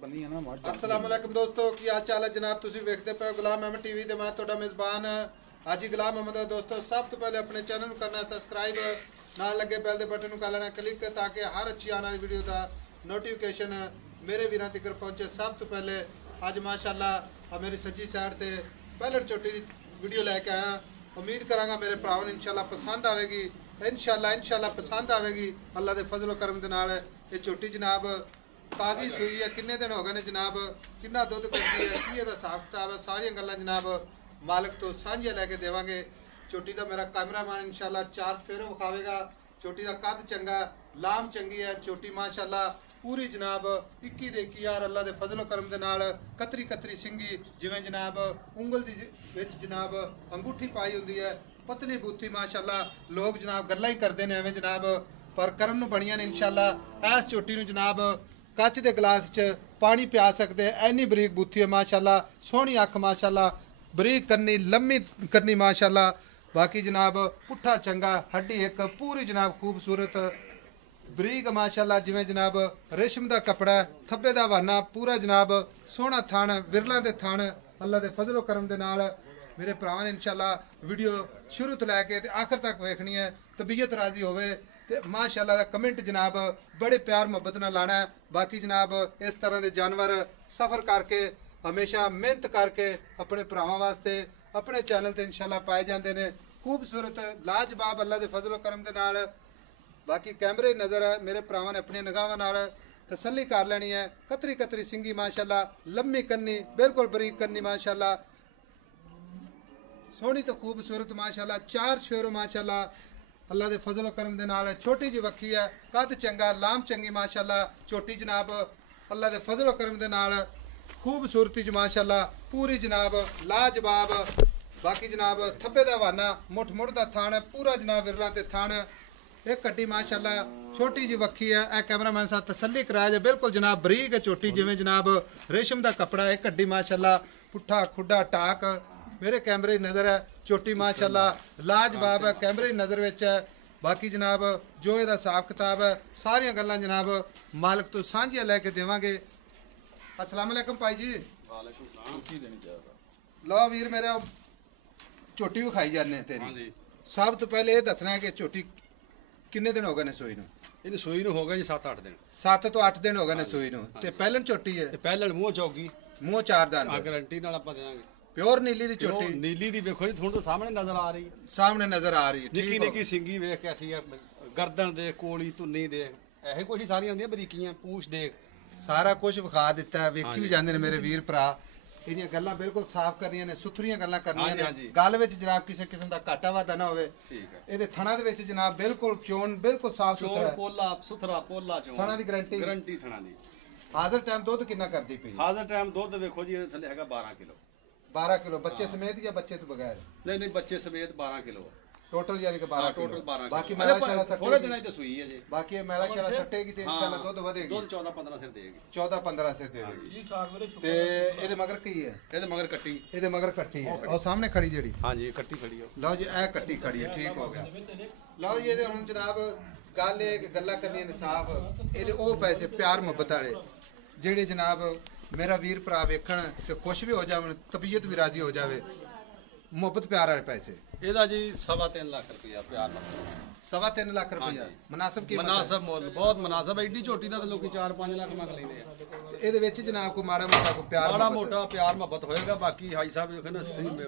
ਬੰਨੀ ਆ ਨਾ ਮੱਝ। अस्सलाम वालेकुम दोस्तों, की हाल चाल है जनाब। तुसी वेखदे पे गुलाम अहमद टीवी ते मैं तुहाडा मेज़बान हाजी गुलाम अहमद। दोस्तों सब तो पहले अपने चैनल को करना सब्सक्राइब, नाल लगे बैल दे बटन को कर लेना क्लिक ताकि हर अच्छी आने वाली वीडियो का नोटिफिकेशन मेरे वीरां तक पहुंचे। सब तो पहले अज माशाअल्लाह मेरी सज्जी साइड ते पहले चोटी दी वीडियो लैके आया। उम्मीद करांगा मेरे भरावां नूं इंशाअल्लाह पसंद आवेगी। इंशाअल्लाह पसंद आवेगी अल्लाह दे फजल करम दे नाल। ये चोटी जनाब ताज़ी सूई है, किन्ने दिन हो गए ने जनाब, किन्ना दुध करती है, की इहदा हिसाब किताब है, सारियां गल्लां जनाब मालिक तो साझियां लैके देवांगे। चोटी दा मेरा कैमरामैन इंशाअल्लाह चार फेरो विखावेगा। चोटी दा कद चंगा, लाम चंगी है चोटी माशाअल्लाह पूरी जनाब 21 ਦੇ 21 अल्लाह दे फजल करम दे नाल कतरी कतरी सिंगी जिवें जनाब उंगल दी विच जनाब अंगूठी पाई हुंदी है, पतली बूथी माशाअल्लाह। लोग जनाब गल्लां ही करदे ने एवें जनाब, पर करम नूं बणियां ने इंशाअल्लाह। इस चोटी नूं जनाब कच दे गिलास च पानी पिया सकदे, ऐनी बरीक बूथी है माशाअल्लाह। सोहनी अख माशाअल्लाह, बरीक करनी लम्मी करनी माशाअल्लाह। बाकी जनाब पुट्ठा चंगा, हड्डी एक पूरी जनाब खूबसूरत बरीक माशाअल्लाह, जिवें जनाब रेशम दा कपड़ा, थब्बे दा वाना पूरा जनाब सोहना थण, विरला दे थण अल्लाह दे फजलो करम दे नाल। मेरे भरावां ने इंशाअल्लाह वीडियो शुरू तो लैके ते आखिर तक वेखनी है। तबीयत राजी होवे ते माशाअल्लाह दा कमेंट जनाब बड़े प्यार मोहब्बत नाल लाना है। बाकी जनाब इस तरह के जानवर सफ़र करके हमेशा मेहनत करके अपने भरावां वास्ते अपने चैनल ते इंशाअल्लाह पाए जाते हैं। खूबसूरत लाजवाब अल्लाह दे फजलो करम दे नाल। बाकी कैमरे नज़र है मेरे भरावां ने अपनी निगाहां नाल तसल्ली कर लेनी है। कतरी कतरी सिंगी माशाअल्लाह, लम्मी कन्नी बिल्कुल बरीक कन्नी माशाअल्लाह, सोहनी तो खूबसूरत माशाअल्लाह। चार शेरों माशाअल्लाह अल्लाह दे फजलो करम दे नाल। छोटी जी वक्खी है, कद चंगा, लाम चंगी माशाअल्लाह। चोटी जनाब अल्लाह दे फजलो करम दे नाल खूबसूरती च माशाअल्लाह पूरी जनाब लाजवाब। बाकी जनाब थब्बे दा वाना, मुठ मुठ दा थान पूरा जनाब विरला ते थान। एक कड्डी माशाअल्लाह छोटी जी वक्खी है। ए कैमरामैन साहब तसल्ली कराया जे बिल्कुल जनाब बरीक है चोटी, जिवें जनाब रेशम दा कपड़ा। एक कड्डी माशाअल्लाह पुट्ठा खुड्डा टाक मेरे कैमरे नज़र है। चोटी माशाअल्लाह लाजवाब है, कैमरे नज़र विच है। बाकी जनाब जो इहदा हिसाब किताब है सारियां गल्लां जनाब मालिक तो साझियां लैके देवांगे। अस्सलाम वालेकुम भाई जी। वालेकुम सलाम। की देनी चाहता लो वीर मेरा चोटी विखाई जाने तेरी। सब तो पहले ये दसना है कि चोटी किन्ने दिन हो गए ने सोई नूं? ਇਹਨੂੰ ਸੂਈ ਨੂੰ ਹੋ ਗਿਆ ਜੀ 7-8 ਦਿਨ। 7 ਤੋਂ 8 दिन हो गए ने सोई नूं। ते पहलन चोटी है, ਤੇ ਪਹਿਲਾਂ ਮੂੰਹ ਚੌਗੀ मूंह चार ਆ दंद, ਗਾਰੰਟੀ ਨਾਲ ਆਪਾਂ ਦੇਵਾਂਗੇ। प्योर नीली दी चोटी ਨੀਲੀ ਦੀ ਵੇਖੋ ਜੀ, ਤੁਹਾਨੂੰ ਤਾਂ ਸਾਹਮਣੇ ਨਜ਼ਰ ਆ ਰਹੀ ਹੈ। सामने नजर आ रही है। ਨਿੱਕੀ ठीक ਨਿੱਕੀ ਸਿੰਗੀ ਵੇਖ ਕੇ ਅਸੀਂ ਗਰਦਨ ਦੇ ਕੋਲੀ ਧੁੰਨੀ ਦੇ ਇਹੋ ਕੁਝ ਸਾਰੀਆਂ ਹੁੰਦੀਆਂ ਬਰੀਕੀਆਂ, ਪੂਛ ਦੇਖ सारा कुछ विखा दिता है। वेखी भी जाते हैं मेरे वीर भरा। ਇਹਦੀਆਂ ਗੱਲਾਂ ਬਿਲਕੁਲ ਸਾਫ਼ ਕਰਨੀਆਂ ਨੇ, ਸੁਥਰੀਆਂ ਗੱਲਾਂ ਕਰਨੀਆਂ ਨੇ। ਗੱਲ ਵਿੱਚ ਜਨਾਬ ਕਿਸੇ ਕਿਸਮ ਦਾ ਘਾਟਾ ਵਾਧਾ ਨਾ ਹੋਵੇ। ਠੀਕ ਹੈ। ਇਹਦੇ ਥਣਾ ਦੇ ਵਿੱਚ ਜਨਾਬ ਬਿਲਕੁਲ ਚੋਣ ਬਿਲਕੁਲ ਸਾਫ਼ ਸੁਥਰਾ ਚੋਣ ਹੈ। ਪੋਲਾ ਸੁਥਰਾ ਪੋਲਾ ਚੋਣ। ਥਣਾ ਦੀ ਗਾਰੰਟੀ ਗਾਰੰਟੀ ਥਣਾ ਦੀ। ਹਾਜ਼ਰ ਟਾਈਮ ਦੁੱਧ ਕਿੰਨਾ ਕਰਦੀ ਪਈ? ਹਾਜ਼ਰ ਟਾਈਮ ਦੁੱਧ ਵੇਖੋ ਜੀ, ਇਹਦੇ ਥੱਲੇ ਹੈਗਾ 12 ਕਿਲੋ। 12 ਕਿਲੋ ਬੱਚੇ ਸਮੇਤ ਜਾਂ ਬੱਚੇ ਤੋਂ ਬਗੈਰ? ਨਹੀਂ ਨਹੀਂ, ਬੱਚੇ ਸਮੇਤ 12 ਕਿਲੋ ਟੋਟਲ ਯਾਨੀ ਕਿ 12 ਕਿਲੋ। ਟੋਟਲ 12 ਬਾਕੀ ਕਿਲੋ। ਮੈਲਾ ਸ਼ਾਲਾ ਥੋੜੇ ਸੱਟੇ ਦਿਨਾਂ 'ਚ ਸੂਈ ਹੈ ਜੀ। ਬਾਕੀ ਇਹ ਮੈਲਾ ਸ਼ਾਲਾ ਸੱਟੇਗੀ ਤੇ ਇਨਸ਼ਾਅੱਲਾ ਦੁੱਧ ਵਧੇਗੀ। ਦੁੱਧ 14-15 ਸਿਰ ਦੇਗੀ। 14-15 ਸੇ ਦੇ ਦੇਗੀ। ਠੀਕ ਠਾਕ ਵੀਰੇ। ਤੇ ਇਹਦੇ ਮਗਰ ਕੀ ਹੈ? ਇਹਦੇ ਮਗਰ ਕੱਟੀ। ਇਹਦੇ ਮਗਰ ਕੱਟੀ ਹੈ। ਉਹ ਸਾਹਮਣੇ ਖੜੀ ਜਿਹੜੀ। ਹਾਂਜੀ ਕੱਟੀ ਖੜੀ ਹੋ। ਲਓ ਜੀ ਇਹ ਕੱਟੀ ਖੜੀ ਹੈ। ਠੀਕ ਹੋ ਗਿਆ। ਲਓ ਜੀ ਇਹਦੇ ਹੁਣ ਜਨਾਬ ਗੱਲ ਇਹ ਕਿ ਗੱਲਾਂ ਕਰਨੀਆਂ ਨੇ ਸਾਫ਼। ਇਹਦੇ ਉਹ ਪੈਸੇ ਪਿਆਰ ਮੁਹੱਬਤ ਵਾਲੇ ਜਿਹੜੇ ਜਨਾਬ ਮੇਰਾ ਵੀਰ ਭਰਾ ਵੇਖਣ ਤੇ ਖੁਸ਼ ਵੀ ਹੋ ਜਾਵਣ, ਤਬੀਅਤ ਵੀ ਰਾਜ਼ੀ ਹੋ ਜਾਵੇ। ਮੁਹੱਬਤ ਪਿਆਰ ਵਾਲੇ ਪੈਸੇ ਇਹਦਾ ਜੀ 3.5 ਲੱਖ ਰੁਪਇਆ ਪਿਆਰ ਨਾਲ। 3.5 ਲੱਖ ਰੁਪਇਆ ਮੁਨਾਸਬ ਕੀਮਤ ਹੈ। ਮੁਨਾਸਬ ਮੁੱਲ, ਬਹੁਤ ਮੁਨਾਸਬ। ਐਡੀ ਝੋਟੀ ਦਾ ਤਾਂ ਲੋਕੀ 4-5 ਲੱਖ ਮੰਗ ਲੈਂਦੇ ਆ। ਤੇ ਇਹਦੇ ਵਿੱਚ ਜਨਾਬ ਕੋਈ ਮਾੜਾ ਮੋਟਾ ਕੋਈ ਪਿਆਰ ਮਾੜਾ ਮੁਹੱਬਤ ਮੋਟਾ ਪਿਆਰ ਮੁਹੱਬਤ ਹੋਏਗਾ। ਬਾਕੀ ਹਾਈ ਸਾਹਿਬ ਵੇਖੋ ਨਾ,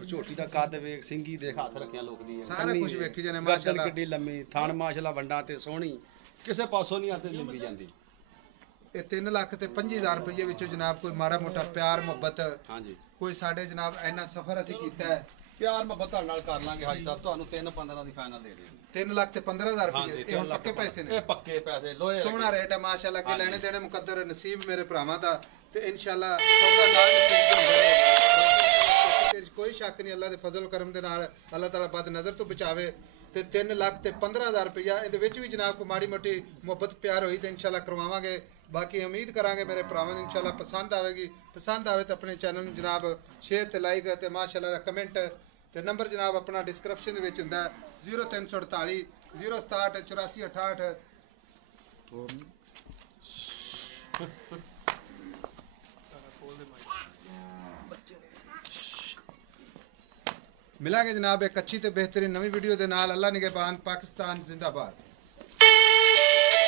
ਝੋਟੀ ਦਾ ਕੱਦ ਵੇਖ, ਸਿੰਗੀ ਦੇਖ, ਹੱਥ ਰੱਖਿਆ ਲੋਕ ਦੀ ਸਾਰਾ ਕੁਝ ਵੇਖੀ ਜਾਣੇ ਗਰਦਨ ਮਾਸ਼ਾਅੱਲਾ। ਕਿੱਡੀ ਲੰਮੀ, ਥਣ ਮਾਸ਼ਾਅੱਲਾ ਵੰਡਾ ਤੇ ਸੋਹਣੀ, ਕਿਸੇ ਪਾਸੋਂ ਨਹੀਂ ਆਤੇ ਲਿੰਬੀ ਜਾਂਦੀ। ਇਹ 3 ਲੱਖ ਤੇ 25,000 ਰੁਪਏ ਵਿੱਚੋਂ ਜਨਾਬ ਕੋਈ ਮਾੜਾ ਮੋਟਾ ਪਿਆਰ ਮੁਹੱਬਤ ਹਾਂਜੀ ਕੋਈ ਸਾਡੇ ਜਨਾਬ ਇੰਨਾ ਸਫ਼ਰ ਅਸੀਂ ਕੀਤਾ ਹੈ। ਪਿਆਰ ਮੁਹੱਬਤ ਤੁਹਾਡੇ ਨਾਲ ਕਰ ਲਾਂਗੇ ਹਾਈ ਸਾਹਿਬ। ਤੁਹਾਨੂੰ 3-15 ਦੀ ਫਾਈਨਲ ਦੇ ਦੇਵਾਂਗੇ। 3 ਲੱਖ ਤੇ 15,000 ਰੁਪਏ ਇਹ ਹੁਣ ਪੱਕੇ ਪੈਸੇ ਨੇ। ਇਹ ਪੱਕੇ ਪੈਸੇ ਲੋਹੇ। ਸੋਹਣਾ ਰੇਟ ਹੈ ਮਾਸ਼ਾਅੱਲਾ। ਕਿ ਲੈਣੇ ਦੇਣੇ ਮੁਕੱਦਰ ਨਸੀਬ ਮੇਰੇ ਭਰਾਵਾਂ ਦਾ ਤੇ ਇਨਸ਼ਾਅੱਲਾ ਸੌਦਾ ਨਾਲ ਨਸੀਬ ਹੁੰਦਾ ਹੈ। ਕੋਈ ਸ਼ੱਕ ਨਹੀਂ, ਅੱਲਾ ਦੇ ਫਜ਼ਲ ਕਰਮ ਦੇ ਨਾਲ ਅੱਲਾਹ ਤਾਲਾ ਬਦ ਨਜ਼ਰ ਤੋਂ ਬਚਾਵੇ। ਤੇ 3 ਲੱਖ ਤੇ 15,000 ਰੁਪਇਆ ਇਹਦੇ ਵਿੱਚ ਵੀ ਜਨਾਬ ਕੋ ਮਾੜੀ ਮੋਟੀ ਮੁਹੱਬਤ ਪਿਆਰ ਹੋਈ ਤੇ ਇਨਸ਼ਾਅੱਲਾ ਕਰਵਾਵਾਂਗੇ। ਬਾਕੀ ਉਮੀਦ ਕਰਾਂਗੇ ਮੇਰੇ ਭਰਾਵਾਂ ਨੂੰ ਇਨਸ਼ਾਅੱਲਾ ਪਸੰਦ ਆਵੇਗੀ। ਪਸੰਦ ਆਵੇ ਤਾਂ ਆਪਣੇ ਚੈਨਲ ਨੂੰ ਜਨਾਬ ਸ਼ੇਅਰ ਤੇ ਲਾਈਕ ਤੇ ਮਾਸ਼ਾਅੱਲਾ ਦਾ ਕਮੈਂਟ ਤੇ ਨੰਬਰ ਜਨਾਬ ਆਪਣਾ ਡਿਸਕ੍ਰਿਪਸ਼ਨ ਦੇ ਵਿੱਚ ਹੁੰਦਾ 0348 067 84 68। ਮਿਲਾਂਗੇ ਜਨਾਬ ਇੱਕ ਅੱਛੀ ਤੇ ਬਿਹਤਰੀਨ ਨਵੀਂ ਵੀਡੀਓ ਦੇ ਨਾਲ। ਅੱਲਾ ਨਿਗਹਿਬਾਨ। ਪਾਕਿਸਤਾਨ ਜ਼ਿੰਦਾਬਾਦ।